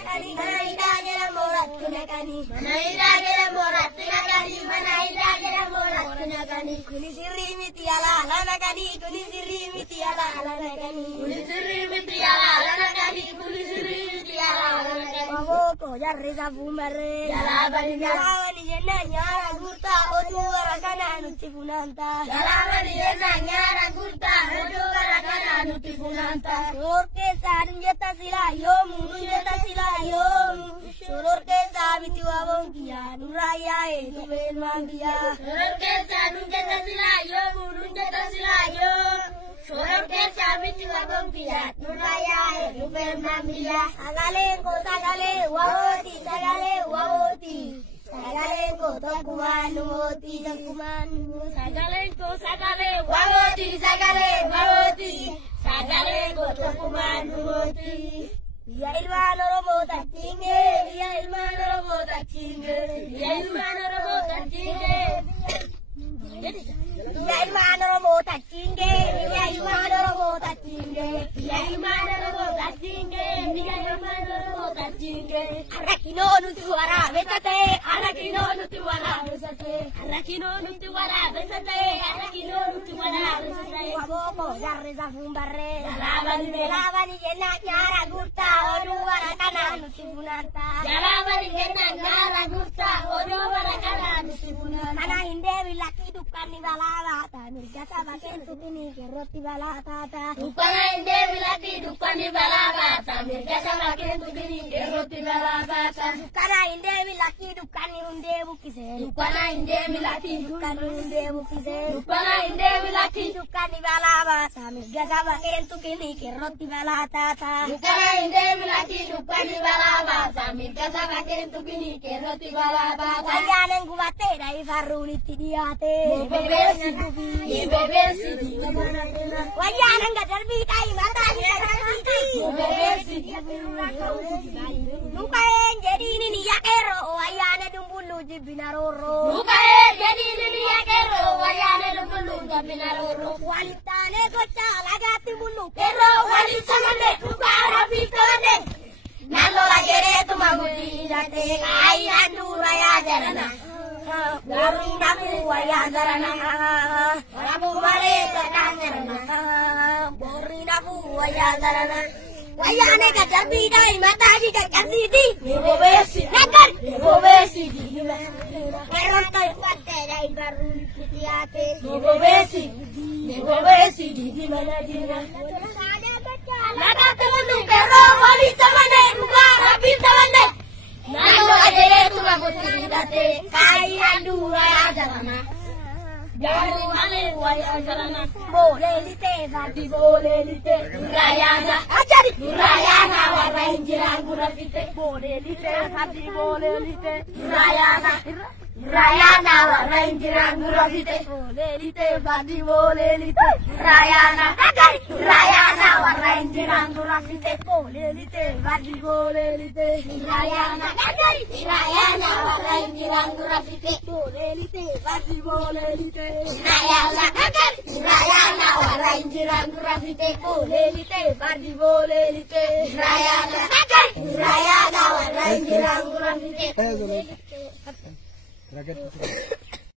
nakani, mana ida jala morat nakani, mana ida jala morat nakani, mana ida jala morat nakani. Kuni sirri miti ala nakani, kuni sirri miti ala nakani, kuni sirri miti ala nakani, kuni sirri miti ala nakani. Mabo ko jarre sabumare, jala bari yenna nyara gurta odu warakana nuti funanta, jala bari yenna nyara gurta odu warakana nuti funanta. Sorke sarinjeta silayo, murunjeta silayo, sorke sabiti wabongia, nuraya itu benmangia. Sorke sarinjeta silayo, murunjeta silayo, sorke sabiti wabongia, nuraya itu benmangia. Sagale wawoti, sagale wawoti. Sagalengko tokumanu moti tokumanu sagalengko sagale wawoti sagale wawoti sagalengko tokumanu moti ya ilmano romo tachinge ya ilmano romo tachinge ya ilmano romo tachinge ya ilmano romo tachinge ya ilmano romo tachinge ya ilmano romo tachinge ya ilmano romo tachinge arakino nutuara besate arakino nutuara besate arakino nutuara besate arakino nutuara besate waboko jarre zafumbare jalabani yenna nyara gurta odu warakana nutibunanta jalabani yenna nyara gurta odu warakana nutibunanta ana inde bilaki dukani balala tanur jasa baken tutini roti balata ta dukana inde bilaki dukani balala tanur jasa baken tutini roti balata ta dukana inde bilaki dukani unde bukise dukana inde bilaki dukani unde bukise dukana inde bilaki dukani balaba tanur jasa baken tutini roti balata ta dukana inde bilaki dukani balaba tanur jasa baken tutini roti balaba ta ayanen gubate dai faruni tidiate wayana ngadar bitai mata lukaen jadi ini ya kero wayana dumbulu jibinaroro lukaen jadi ini ya kero wayana dumbulu jibinaroro walitane gocha lagati bulu kero walisamane lukara bitane nalo lagere tumamuti jate ai andura ya jarana Gari nabu waya zarana, rabu male terkangerna. Gari nabu waya zarana, waya nega jarbi dai mata di kasih di. Nebo besi, nakar. Nebo besi di. Keronto kuate dai baru dikitiate. Nebo besi di mana dina. Nada temen kero wali samane mukara bisamane. Nalo ajere tumabuti date kai andura ya jalana jaru male waya jalana boleh lite vadi boleh lite rayana ajari rayana waranjira gurafite boleh lite vadi boleh lite rayana rayana waranjira gurafite boleh lite vadi boleh lite rayana ajari rayana waranjira gurafite boleh lite vadi boleh lite rayana ajari rayana waranjira gurafite boleh lite vadi boleh lite rayana ajari rayana waranjira gurafite boleh lite vadi boleh lite rayana ajari rayana waranjira gurafite boleh lite